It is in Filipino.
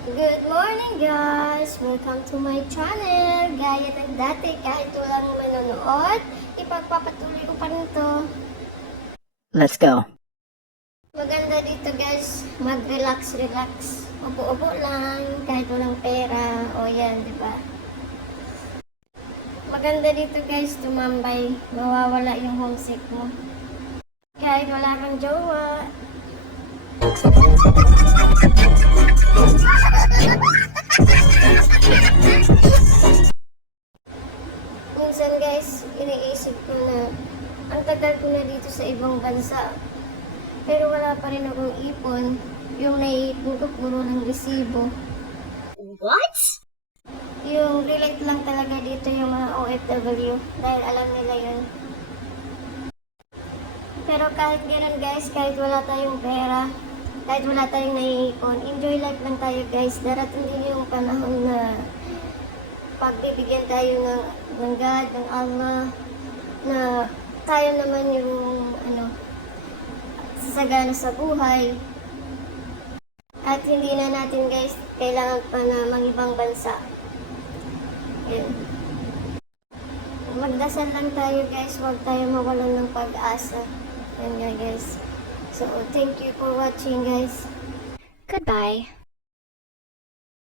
Good morning guys! Welcome to my channel! Gaya ng dati kahit walang manonood, ipagpapatuloy ko pa rin to. Let's go. Maganda dito guys, mag-relax, relax. Upo-upo lang, kahit walang pera. O yan, di ba? Maganda dito guys, tumambay. Mawawala yung homesick mo. Kahit wala kang jowa. Minsan guys, iniisip ko na ang tagal ko na dito sa ibang bansa. Pero wala pa rin akong ipon. Yung naiipon ko puro ng resibo. What? Yung relate lang talaga dito yung mga OFW dahil alam nila yun. Pero kahit ganun guys, kahit wala tayong pera, kahit wala tayong naiipon, enjoy life lang tayo guys. Darating din yung panahon na pagbibigyan tayo ng, ng God, ng Allah, na tayo naman yung ano, sasagana sa buhay. At hindi na natin guys kailangan pa na mangibang bansa. Yun. Magdasal lang tayo guys, huwag tayo mawalan ng pag-asa. Yan nga guys. So, thank you for watching guys. Goodbye.